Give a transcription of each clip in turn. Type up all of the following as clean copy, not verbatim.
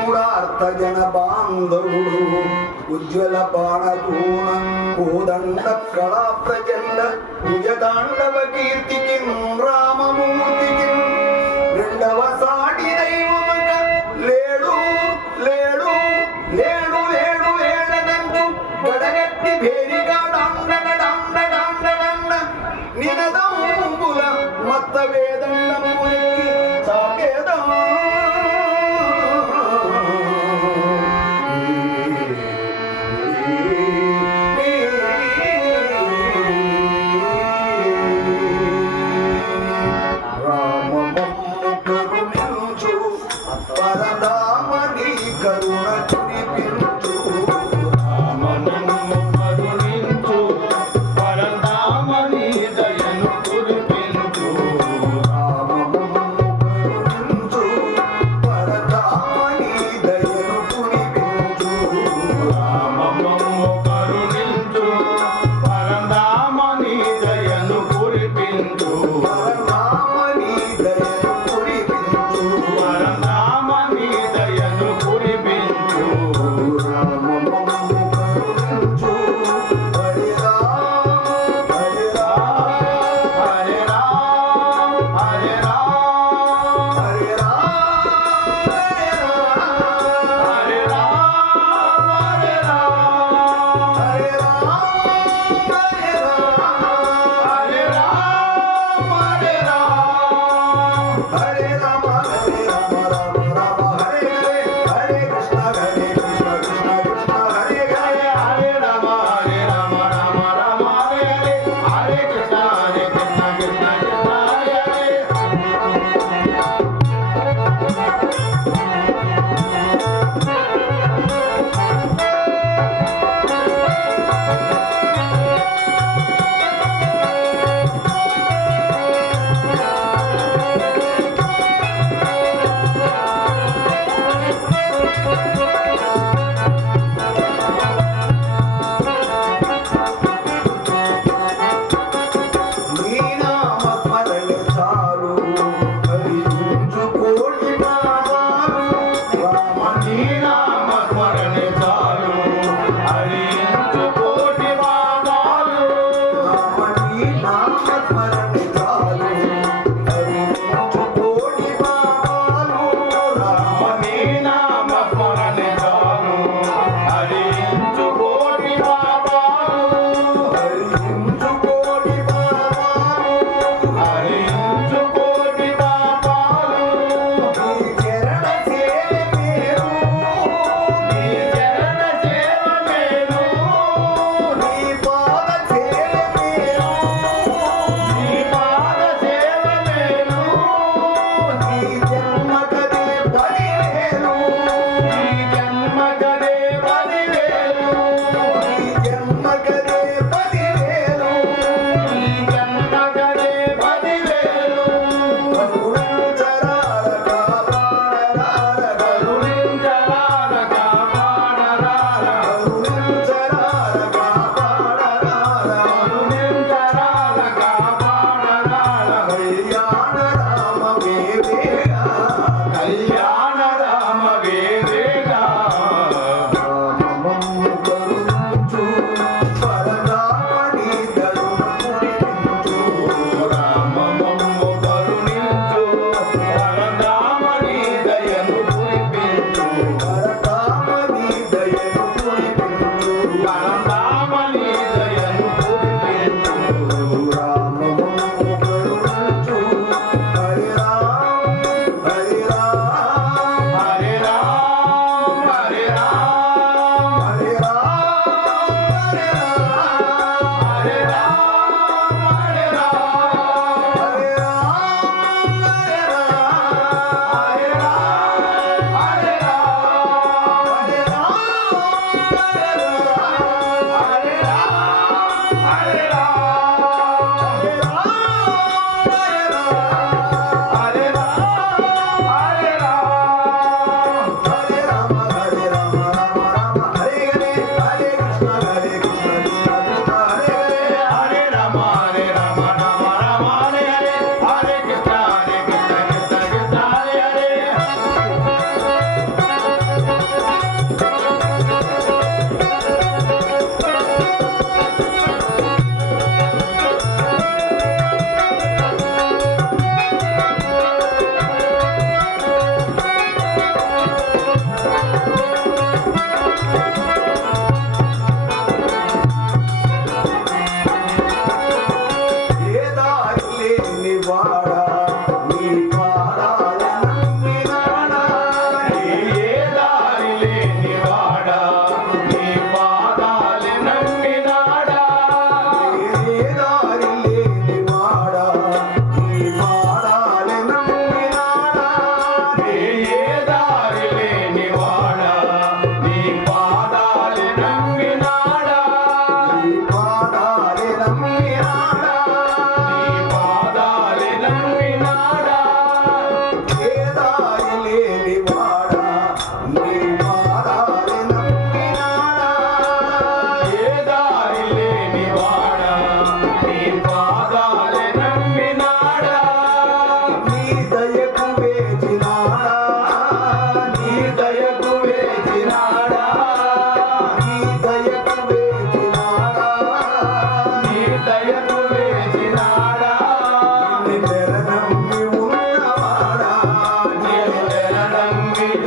మూడార్థ జన బాంధవుడు ఉజ్వల బాణకూణ కోదండ కళా ప్రచండ భుజతాండవ కీర్తికి రామమూర్తికి రెండవ సాటి దైవమక లేడు లేడు లేడు లేడు లేడనంటూ గడగట్టి భేరిగాడండ నినదంబుల మత్త వేదండములకి సాకేదం పరదామని కరుణ కురిపించు కరుణించు పరదామని దయను కురిపించు కరుణించు పరదామని దయను కురిపించు రామము కరుణించు పరదామని దయను కురిపించు పరదామని దయను కురిపించు పరదామని దయను కురిపించు రామము కరుణించు హరి రామ హరి రామ హరే రామ హరే రామ హరి రామ హరే రామ హరే రామ హరి రామ హరి రామ హరే రామ హరే రామ హరే రామ హరే రామ రామ రామ హరే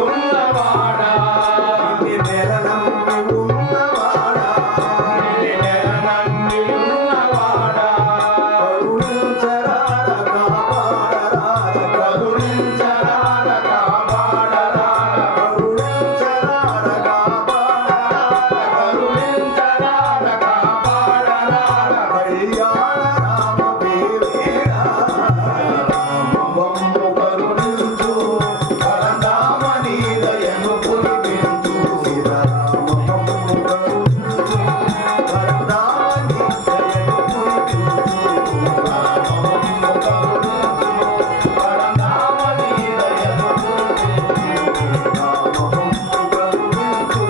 ఉన్నవాడా ఇన్ని నెల నమ్మి ఉన్నవాడా నిన్ను నెలనమ్మి ఉన్నవాడా కరుణించరార కాపాడరార కరుణించరార కాపాడరార కరుణించరార కాపాడరార కరుణించరార కాపాడరార కళ్యాణ రామ దేవేరా రామబొమ్ము కరుణించు పరంధామని దయను కురిపించు రామబొమ్ము కరుణించు వరదాని దయను కురిపించు రామము కరుణించు పరంధామని దయను కురిపించు రామబొమ్ము కరుణించు